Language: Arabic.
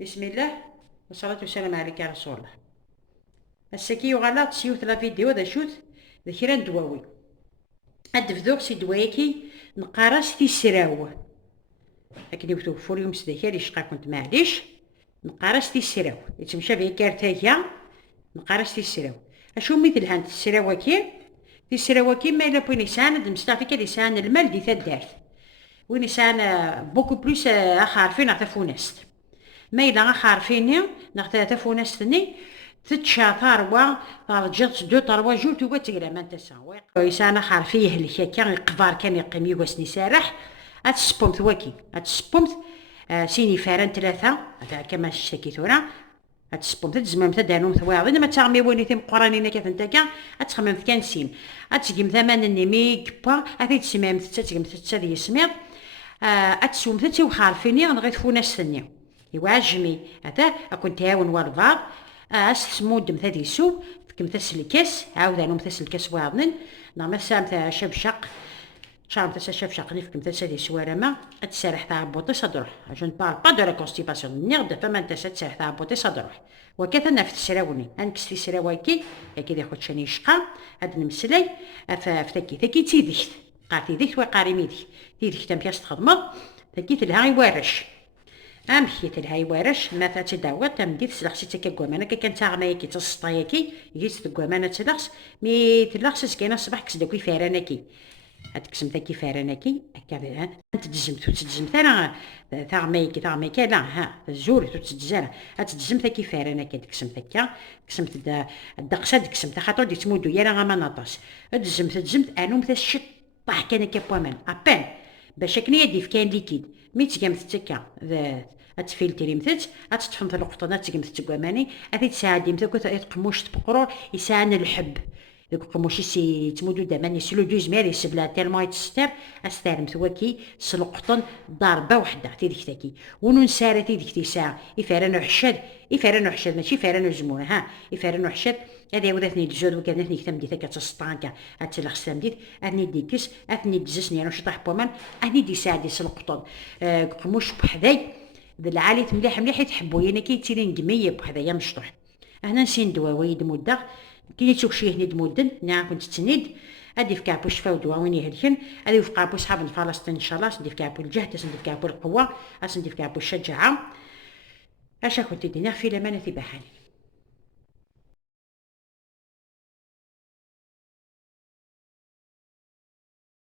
بسم الله والصلاة والسلام عليك يا رسول الله. السكي وغلا تسيوت لا فيديو ذا شوت ذا كيران دواوي هاد فذوق سي دوايكي نقارس تي السراو لكن يوتو فوريوم سداكي لي شقا كنت معليش نقارس تي السراو يتمشى فيا كارتاكيا نقارس تي السراو اشو مثل هانت السراوكي تي السراوكي ما إلا بوين يساند مستعفي كي يساند المال دي تدارت وين يسان بوكو بلوس اخارفين عطفونست ما إلا خارفيني نغتا تفونستني تتشاطر ترجعت دو طروا جو تو تقرا ما تسا ويسانا خارفيه اللي كان القفار كان يقيم يوسني سارح اتسبومت وكي اتسبومت سيني فارن ثلاثة هذا كما شتكي ثورا اتسبومت تزمم تدانوم ثواعضين ما تعمي ويني ثم قرانينا كيف انت كاع اتخمم كان سين اتسقم ثمن النمي كبا اتي تسمم تتسقم تتسدي يسمير اتسوم تتي وخارفيني غنغيت فونستني يواجمي هذا اكون تاون والفار اسمود مثل يسو كم تسل الكاس عاود انا مثل الكاس واضن نعم سامت شبشق شام تسا شبشق نفكم تسا سوارما اتسرح تاع بوطي صدره عشان بار با دو لا كونستيباسيون نغد فما تسا تسرح تاع بوطي صدره وكذا نفس السراوني انكستي سراواكي كي ياخذ شني شقا هاد المسلي فتكي ثكي تيديت قاتي ديت وقاري ميدي تيديت تمبياس تخدمض ثكي تلها يوارش امشيت لهاي وارش ما فات داوة تمديت سلخسي تكا كوامانا كان تاغنايكي تصطايكي يجيت كوامانا تلخس مي تلخس سكينا الصباح كسداكي فاراناكي هاديك سمتاكي فاراناكي هكا تتجزمت وتتجزمت انا ثاغمايكي لا ها الزوري تتجزانا تتجزمت كي فاراناكي ديك سمتاكا كسمت الدقسه ديك سمت خاطر دي تمودو يا راه ما ناطاس تجزمت انوم تشط طاح كان كابومان ابان باش كني يدي في كان ليكيد مي تقامت تكا اتفلتري مثل اتطفمت القطنه تقامت تقواماني اتي تساعدي مثل كنت يتقموش تبقرور يسان الحب دوك قموشي سي تمودو داماني سلو دوز ماري سبلا تالمو يتستر استرم ثواكي سلقطن ضربه وحده تيديك تاكي ونون ساره تيديك تيساع يفرنو حشاد ماشي فرنو زمونه ها يفرنو حشاد هذا وداتني الجود وكان ثني كتم دي ثكا تصطانكا اتلخ سامديت اثني ديكس اثني دزسني انا شطح بومان اثني دي ساعدي سلقطن قموش بحذاي بالعالي مليح يتحبوا يعني كي تيرين قميه بحذايا مشطح هنا نسين دواوي دمودا كي تشوف شي هني دمودن نعم كنت تسند ادي في كابو شفا ودوا وين يهلكن ادي في كابو صحاب فلسطين ان شاء الله سندي في كابو الجهد سندي في كابو القوه سندي في كابو الشجاعه اشا كنت دينا في لمانه بحالي